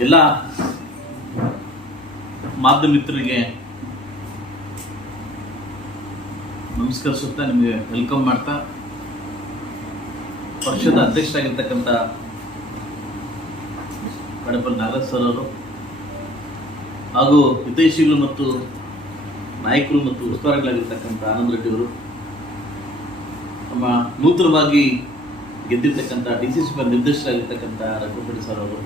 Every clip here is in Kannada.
ಎಲ್ಲ ಮಾಧ್ಯಮ ಮಿತ್ರರಿಗೆ ನಮಸ್ಕರಿಸುತ್ತಾ ನಿಮಗೆ ವೆಲ್ಕಮ್ ಮಾಡ್ತಾ ಪಕ್ಷದ ಅಧ್ಯಕ್ಷರಾಗಿರ್ತಕ್ಕಂಥ ಕಡಪಲ್ ನಾಗರಾಜ್ ಸರ್ ಅವರು ಹಾಗೂ ಹಿತೈಷಿಗಳು ಮತ್ತು ನಾಯಕರು ಮತ್ತು ಉಸ್ತುವಾರಿಗಳಾಗಿರ್ತಕ್ಕಂಥ ಆನಂದ್ ರೆಡ್ಡಿ ಅವರು, ನಮ್ಮ ನೂತನವಾಗಿ ಗೆದ್ದಿರ್ತಕ್ಕಂಥ ಡಿ ಸಿ ಸಿ ನಿರ್ದೇಶಕರಾಗಿರ್ತಕ್ಕಂಥ ರಘುಪತಿ ಸರ್ ಅವರು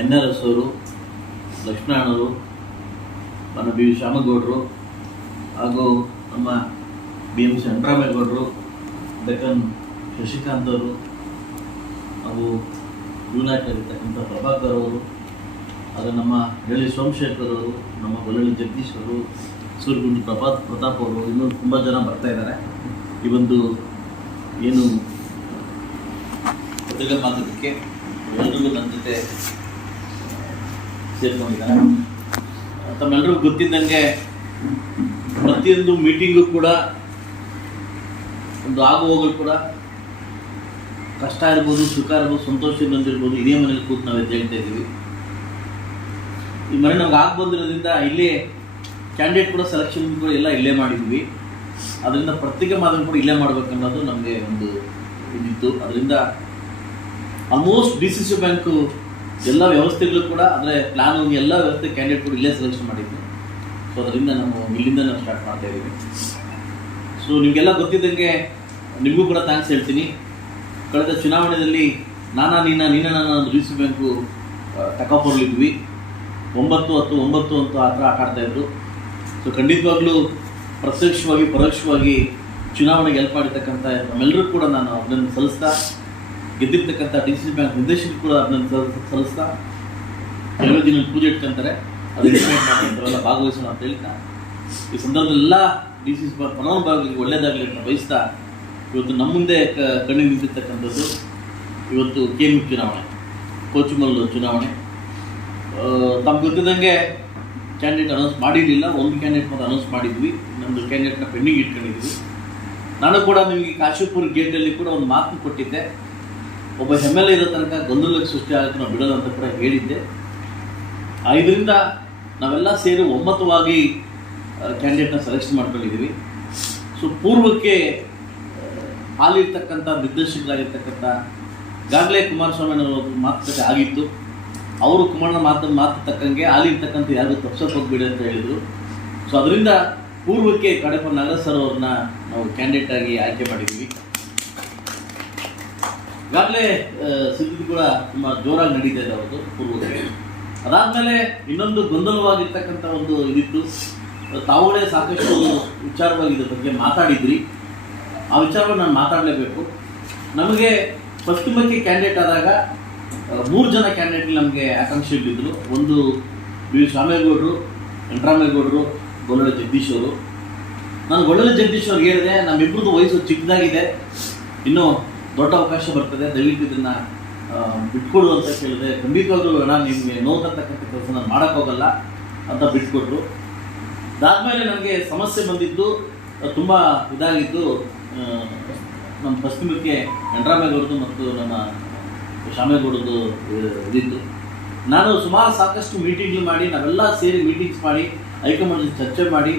ಎನ್ ಆರ್ ಎಸ್ ಅವರು ಲಕ್ಷ್ಮಣರು ನಮ್ಮ ಬಿ ಶ್ಯಾಮಗೌಡರು ಹಾಗೂ ನಮ್ಮ ಬಿ ಎಂ ಸಿ ಅಂಡ್ರಾಮೇಗೌಡರು ಡೆಕ್ಕನ್ ಶಶಿಕಾಂತ್ ಅವರು ಹಾಗೂ ಯುನಾಯಕರಿರ್ತಕ್ಕಂಥ ಪ್ರಭಾಕರ್ ಅವರು ಹಾಗೂ ನಮ್ಮ ಹೇಳಿ ಸೋಮಶೇಖರ್ ಅವರು, ನಮ್ಮ ಗೊಲ್ಲಳ್ಳಿ ಜಗದೀಶ್ ಅವರು ಸೂರ್ಯಗುಂಡಿ ಪ್ರಭಾತ್ ಪ್ರತಾಪ್ ಅವರು ಇನ್ನೂ ತುಂಬ ಜನ ಬರ್ತಾ ಇದ್ದಾರೆ. ಈ ಒಂದು ಏನು ಪತ್ರಿಕಾ ಮಾಧ್ಯಮಕ್ಕೆ ಎಲ್ರಿಗೂ ನನ್ನ ಜೊತೆ ಸೇರ್ಕೊಂಡಿದ್ದಾರೆ. ತಮ್ಮೆಲ್ಲರಿಗೂ ಗೊತ್ತಿದ್ದಂಗೆ ಪ್ರತಿಯೊಂದು ಮೀಟಿಂಗು ಕೂಡ ಒಂದು ಆಗು ಹೋಗಲು ಕೂಡ ಕಷ್ಟ ಇರ್ಬೋದು, ಸುಖ ಇರ್ಬೋದು, ಸಂತೋಷ ಇರ್ಬೋದು ಇದೇ ಮನೇಲಿ ಕೂತು ನಾವು ಎದ್ದು ಹೇಳ್ತಾ ಇದ್ದೀವಿ. ಈ ಮನೆ ನಮ್ಗೆ ಆಗ ಬಂದಿರೋದ್ರಿಂದ ಇಲ್ಲೇ ಕ್ಯಾಂಡಿಡೇಟ್ ಕೂಡ ಸೆಲೆಕ್ಷನ್ ಕೂಡ ಎಲ್ಲ ಇಲ್ಲೇ ಮಾಡಿದ್ವಿ. ಅದರಿಂದ ಪ್ರತ್ಯೇಕ ಮಾದರಿ ಕೂಡ ಇಲ್ಲೇ ಮಾಡಬೇಕನ್ನೋದು ನಮಗೆ ಒಂದು ಇದಿತ್ತು. ಅದರಿಂದ almost D C C bank ಎಲ್ಲ ವ್ಯವಸ್ಥೆಗಳು ಕೂಡ ಅಂದರೆ ಪ್ಲಾನ್ ಎಲ್ಲ ವ್ಯವಸ್ಥೆ ಕ್ಯಾಂಡಿಡೇಟ್ ಕೂಡ ಇಲ್ಲೇ ಸೆಲೆಕ್ಷನ್ ಮಾಡಿದ್ವಿ. ಸೊ ಅದರಿಂದ ನಾವು ಇಲ್ಲಿಂದ ನಾವು ಸ್ಟಾರ್ಟ್ ಮಾಡ್ತಾ ಇದ್ದೀವಿ. ಸೊ ನಿಮಗೆಲ್ಲ ಗೊತ್ತಿದ್ದಂಗೆ ನಿಮಗೂ ಕೂಡ ಥ್ಯಾಂಕ್ಸ್ ಹೇಳ್ತೀನಿ. ಕಳೆದ ಚುನಾವಣೆಯಲ್ಲಿ ನಾನಾ ನಿನ್ನ ನಿನ್ನ ನಾನು ಡಿ ಸಿ ಬ್ಯಾಂಕು ಟಕಾಪರ್ಲಿದ್ವಿ ಒಂಬತ್ತು ಹತ್ತು ಒಂಬತ್ತು ಅಂತ ಆ ಥರ ಆಟ ಆಡ್ತಾಯಿದ್ರು ಸೊ ಖಂಡಿತವಾಗ್ಲೂ ಪ್ರತ್ಯಕ್ಷವಾಗಿ ಪರೋಕ್ಷವಾಗಿ ಚುನಾವಣೆಗೆ ಹೆಲ್ಪ್ ಮಾಡಿರ್ತಕ್ಕಂಥ ನಮ್ಮೆಲ್ಲರೂ ಕೂಡ ನಾನು ಅದನ್ನು ಸಲ್ಲಿಸ್ತಾ ಗೆದ್ದಿರ್ತಕ್ಕಂಥ ಡಿ ಸಿ ಬ್ಯಾಂಕ್ ನಿರ್ದೇಶಕರು ಕೂಡ ಅದನ್ನು ಸಲ್- ಸಲ್ಲಿಸ್ತಾ ಕೆಲವೇ ದಿನ ಪೂಜೆ ಇಟ್ಕೊಂತಾರೆ. ಅದು ಮಾಡ್ಕೊಂತಾರಲ್ಲ ಭಾಗವಹಿಸೋಣ ಅಂತ ಹೇಳ್ತಾ. ಈ ಸಂದರ್ಭದಲ್ಲೆಲ್ಲ ಡಿ ಸಿ ಫಲಾನುಭವಿಗಳಿಗೆ ಒಳ್ಳೇದಾಗಲಿ ಅಂತ ಬಯಸ್ತಾ ಇವತ್ತು ನಮ್ಮ ಮುಂದೆ ಕಣ್ಣಿಗೆ ನಿಂತಿರ್ತಕ್ಕಂಥದ್ದು ಇವತ್ತು ಕೆ ಎಂ ಚುನಾವಣೆ ಕೋಚುಮಲ್ ಚುನಾವಣೆ. ತಮ್ಗೆ ಗೊತ್ತಿದ್ದಂಗೆ ಕ್ಯಾಂಡಿಡೇಟ್ ಅನೌನ್ಸ್ ಮಾಡಿರಲಿಲ್ಲ. ಒಂದು ಕ್ಯಾಂಡಿಡೇಟ್ ಮಾತ್ರ ಅನೌನ್ಸ್ ಮಾಡಿದ್ವಿ. ನಮ್ಮದು ಕ್ಯಾಂಡಿಡೇಟ್ನ ಪೆಂಡಿಂಗ್ ಇಟ್ಕೊಂಡಿದ್ವಿ. ನಾನು ಕೂಡ ನಿಮಗೆ ಕಾಶಿಪುರ್ ಗೇಟಲ್ಲಿ ಕೂಡ ಒಂದು ಮಾತು ಕೊಟ್ಟಿದ್ದೆ. ಒಬ್ಬ ಎಂ ಎಲ್ ಇರೋ ತನಕ ಗೊಂದಲಕ್ಕೆ ಸೃಷ್ಟಿ ಆಗುತ್ತೆ ನಾವು ಬಿಡೋದು ಅಂತ ಕೂಡ ಹೇಳಿದ್ದೆ. ಇದರಿಂದ ನಾವೆಲ್ಲ ಸೇರಿ ಒಮ್ಮತವಾಗಿ ಕ್ಯಾಂಡಿಡೇಟ್ನ ಸೆಲೆಕ್ಷನ್ ಮಾಡ್ಕೊಂಡಿದ್ದೀವಿ. ಸೊ ಪೂರ್ವಕ್ಕೆ ಹಾಲಿರ್ತಕ್ಕಂಥ ನಿರ್ದೇಶಕರಾಗಿರ್ತಕ್ಕಂಥ ಈಗಾಗಲೇ ಕುಮಾರಸ್ವಾಮಿ ಅನ್ನೋದು ಮಾತುಕತೆ ಆಗಿತ್ತು. ಅವರು ಕುಮಾರನ ಮಾತು ಮಾತು ತಕ್ಕಂಗೆ ಹಾಲಿರ್ತಕ್ಕಂಥ ಯಾರು ತಪ್ಸಕ್ಕೆ ಹೋಗ್ಬೇಡಿ ಅಂತ ಹೇಳಿದರು. ಸೊ ಅದರಿಂದ ಪೂರ್ವಕ್ಕೆ ಕಡಪ ನಗರ ಸರ್ ಅವ್ರನ್ನ ನಾವು ಕ್ಯಾಂಡಿಡೇಟ್ ಆಗಿ ಆಯ್ಕೆ ಮಾಡಿದ್ವಿ ಈಗಾಗಲೇ ಸಿದ್ಧತೆ ಕೂಡ ತುಂಬ ಜೋರಾಗಿ ನಡೀತಾ ಇದೆ ಅವ್ರದ್ದು ಪೂರ್ವದಲ್ಲಿ. ಅದಾದಮೇಲೆ ಇನ್ನೊಂದು ಗೊಂದಲವಾಗಿರ್ತಕ್ಕಂಥ ಒಂದು ಇದಿತ್ತು. ತಾವುಗಳೇ ಸಾಕಷ್ಟು ವಿಚಾರವಾಗಿ ಇದ್ರ ಬಗ್ಗೆ ಮಾತಾಡಿದ್ರಿ. ಆ ವಿಚಾರವನ್ನು ನಾನು ಮಾತಾಡಲೇಬೇಕು. ನಮಗೆ ಪಶ್ಚಿಮಕ್ಕೆ ಕ್ಯಾಂಡಿಡೇಟ್ ಆದಾಗ ಮೂರು ಜನ ಕ್ಯಾಂಡಿಡೇಟ್ ನಮಗೆ ಆಕಾಂಕ್ಷೆ ಬಿದ್ದರು ಒಂದು ಬಿ ಶ್ಯಾಮೇಗೌಡರು ವೆಂಕಟರಾಮೇಗೌಡರು ಗೊಲ್ಲಳ್ಳಿ ಜಗದೀಶ್ ಅವರು. ನಾನು ಗೊಲ್ಲಳ್ಳಿ ಜಗದೀಶ್ ಅವ್ರಿಗೆ ಹೇಳಿದೆ ನಮ್ಮಿಬ್ಬರದ್ದು ವಯಸ್ಸು ಚಿಕ್ಕದಾಗಿದೆ. ಇನ್ನೂ ದೊಡ್ಡ ಅವಕಾಶ ಬರ್ತದೆ. ದಯವಿಟ್ಟು ಇದನ್ನು ಬಿಟ್ಕೊಡು ಅಂತ ಕೇಳಿದೆ ಖಂಡಿತವಾಗ್ಲೂ ನಾನು ನಿಮಗೆ ನೋವು ತರ್ತಕ್ಕಂಥ ಕೆಲಸ ನಾನು ಮಾಡೋಕ್ಕೋಗಲ್ಲ ಅಂತ ಬಿಟ್ಕೊಟ್ರು. ಅದಾದಮೇಲೆ ನನಗೆ ಸಮಸ್ಯೆ ಬಂದಿದ್ದು ತುಂಬ ಇದಾಗಿದ್ದು ನಮ್ಮ ಪಶ್ಚಿಮಕ್ಕೆ ಎಂಡ್ರಾಮೇಗೌಡದು ಮತ್ತು ನಮ್ಮ ಶಾಮೇಗೌಡದ್ದು ಇದಿತ್ತು. ನಾನು ಸುಮಾರು ಸಾಕಷ್ಟು ಮೀಟಿಂಗ್ಗಳು ಮಾಡಿ, ನಾವೆಲ್ಲ ಸೇರಿ ಮೀಟಿಂಗ್ಸ್ ಮಾಡಿ ಹೈಕಮಾಂಡ್ ಚರ್ಚೆ ಮಾಡಿ,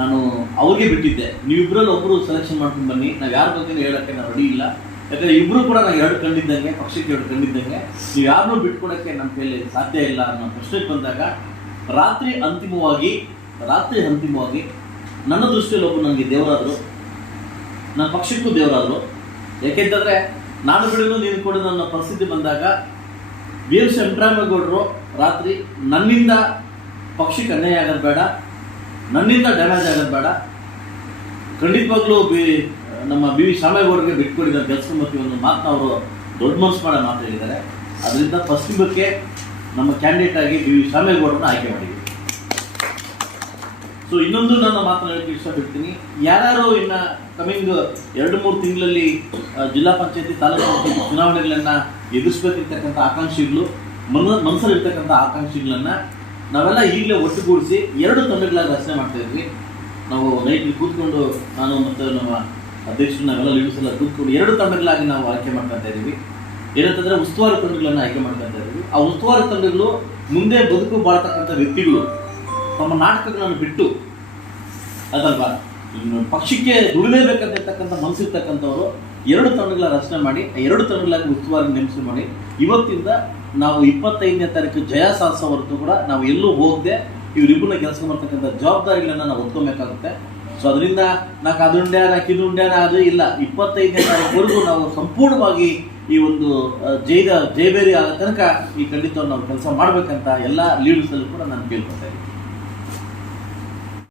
ನಾನು ಅವ್ರಿಗೆ ಬಿಟ್ಟಿದ್ದೆ. ನೀವಿಬ್ಬರಲ್ಲಿ ಒಬ್ಬರು ಸೆಲೆಕ್ಷನ್ ಮಾಡ್ಕೊಂಡು ಬನ್ನಿ. ನಾವು ಯಾರ ಬಗ್ಗೆ ಹೇಳೋಕ್ಕೆ ನಾವು ರೆಡಿ ಇಲ್ಲ. ಯಾಕಂದ್ರೆ ಇಬ್ಬರು ಕೂಡ ನಾವು ಎರಡು ಕಂಡಿದ್ದಂಗೆ, ಪಕ್ಷಕ್ಕೆ ಎರಡು ಕಂಡಿದ್ದಂಗೆ. ನೀವು ಯಾರನ್ನೂ ಬಿಟ್ಕೊಡೋಕ್ಕೆ ನಮ್ಮ ಕೈಯಲ್ಲಿ ಸಾಧ್ಯ ಇಲ್ಲ ಅನ್ನೋ ಪ್ರಶ್ನೆಗೆ ಬಂದಾಗ, ರಾತ್ರಿ ಅಂತಿಮವಾಗಿ ರಾತ್ರಿ ಅಂತಿಮವಾಗಿ ನನ್ನ ದೃಷ್ಟಿಯಲ್ಲಿ ಒಬ್ಬರು ನನಗೆ ದೇವರಾದರು ನನ್ನ ಪಕ್ಷಕ್ಕೂ ದೇವರಾದರು. ಯಾಕೆಂತಂದ್ರೆ, ನಾನು ಬಿಡಲು ನೀನು ಕೊಡು ನನ್ನ ಪರಿಸ್ಥಿತಿ ಬಂದಾಗ ಬಿ ಎಂ ಸಿ ರಾತ್ರಿ ನನ್ನಿಂದ ಪಕ್ಷಕ್ಕೆ ಅನ್ಯಾಯ ಆಗೋದು ಬೇಡ, ನನ್ನಿಂದ ಡ್ಯಾಮೇಜ್ ಆಗೋದು ಬೇಡ. ಖಂಡಿತವಾಗ್ಲೂ ಬಿ ನಮ್ಮ ಬಿ ವಿ ಶಾಮೇಗೌಡರಿಗೆ ಬಿಟ್ಕೊಡಿದ ಕೆಲಸಮತಿ ಒಂದು ಮಾತನ್ನ ಅವರು ದೊಡ್ಡ ಮನಸ್ಸು ಮಾಡೋ ಮಾತು ಹೇಳಿದ್ದಾರೆ ಅದರಿಂದ ಪಶ್ಚಿಮಕ್ಕೆ ನಮ್ಮ ಕ್ಯಾಂಡಿಡೇಟ್ ಆಗಿ ಬಿ ವಿ ಶಾಮೇಗೌಡರನ್ನ ಆಯ್ಕೆ ಮಾಡಿದ್ವಿ. ಸೊ ಇನ್ನೊಂದು ನಾನು ಮಾತನಾಡಲಿಕ್ಕೆ ಇಷ್ಟಪಡ್ತೀನಿ. ಯಾರು ಇನ್ನ ಕಮಿಂಗ್ ಎರಡು ಮೂರು ತಿಂಗಳಲ್ಲಿ ಜಿಲ್ಲಾ ಪಂಚಾಯತಿ, ತಾಲೂಕು ಪಂಚಾಯತಿ ಚುನಾವಣೆಗಳನ್ನ ಎದುರಿಸ್ಬೇಕಿರ್ತಕ್ಕಂಥ ಆಕಾಂಕ್ಷಿಗಳು, ಮನ, ಮನಸ್ಸಲ್ಲಿರ್ತಕ್ಕಂಥ ಆಕಾಂಕ್ಷಿಗಳನ್ನ ನಾವೆಲ್ಲ ಈಗಲೇ ಒಟ್ಟುಗೂಡಿಸಿ ಎರಡು ತಂಡಗಳಾಗಿ ರಚನೆ ಮಾಡ್ತಾ ಇದ್ವಿ. ನಾವು ನೈಟ್ಲಿ ಕೂತ್ಕೊಂಡು ನಾನು ಮತ್ತು ನಮ್ಮ ಅಧ್ಯಕ್ಷರು ನಾವೆಲ್ಲ ಲೀಡರ್ಸ್ ಎಲ್ಲ ಕೂತ್ಕೊಂಡು ಎರಡು ತಂಡಗಳಾಗಿ ನಾವು ಆಯ್ಕೆ ಮಾಡ್ಕೊತಾ ಇದ್ದೀವಿ. ಏನಂತಂದ್ರೆ ಉಸ್ತುವಾರಿ ತಂಡಗಳನ್ನು ಆಯ್ಕೆ ಮಾಡ್ಕೊಂತ ಇದ್ದೀವಿ. ಆ ಉಸ್ತುವಾರಿ ತಂಡಗಳು ಮುಂದೆ ಬದುಕು ಬಾಳ್ತಕ್ಕಂಥ ವ್ಯಕ್ತಿಗಳು ತಮ್ಮ ನಾಟಕಗಳನ್ನು ಬಿಟ್ಟು ಅದಲ್ವಾ? ಪಕ್ಷಕ್ಕೆ ಪಕ್ಷಕ್ಕೆ ದುಡಿಲೇಬೇಕಂತಿರ್ತಕ್ಕಂಥ ಮನಸ್ಸಿರ್ತಕ್ಕಂಥವ್ರು ಎರಡು ತಂಡಗಳ ರಚನೆ ಮಾಡಿ, ಆ ಎರಡು ತಂಡಗಳಾಗಿ ಉಸ್ತುವಾರಿ ನೇಮಿಸಿ ಮಾಡಿ, ಇವತ್ತಿಂದ ನಾವು ಇಪ್ಪತ್ತೈದನೇ ತಾರೀಕು ಜಯ ಸಾಧಿಸೋವರೆಗೂ ಕೂಡ ನಾವು ಎಲ್ಲೂ ಹೋಗದೆ ಇವರಿಬ್ಬರನ್ನ ಕೆಲಸ ಮಾಡ್ತಕ್ಕಂಥ ಜವಾಬ್ದಾರಿಗಳನ್ನ ನಾವು ಹೊತ್ಕೊಬೇಕಾಗುತ್ತೆ. ಸೊ ಅದರಿಂದ ನಾಲ್ಕು ನಾ ನಾಲ್ಕು ನಾ ಅದು ಇಲ್ಲ. ಇಪ್ಪತ್ತೈದನೇ ತಾರೀಕುವರೆಗೂ ನಾವು ಸಂಪೂರ್ಣವಾಗಿ ಈ ಒಂದು ಜೈದ, ಜೈಬೇರಿ ಆದ ತನಕ ಈ ಖಂಡಿತವನ್ನು ನಾವು ಕೆಲಸ ಮಾಡಬೇಕಂತ ಎಲ್ಲ ಲೀಡರ್ಸಲ್ಲೂ ಕೂಡ ನಾನು ಕೇಳ್ಕೊತಾ ಇದ್ದೀನಿ.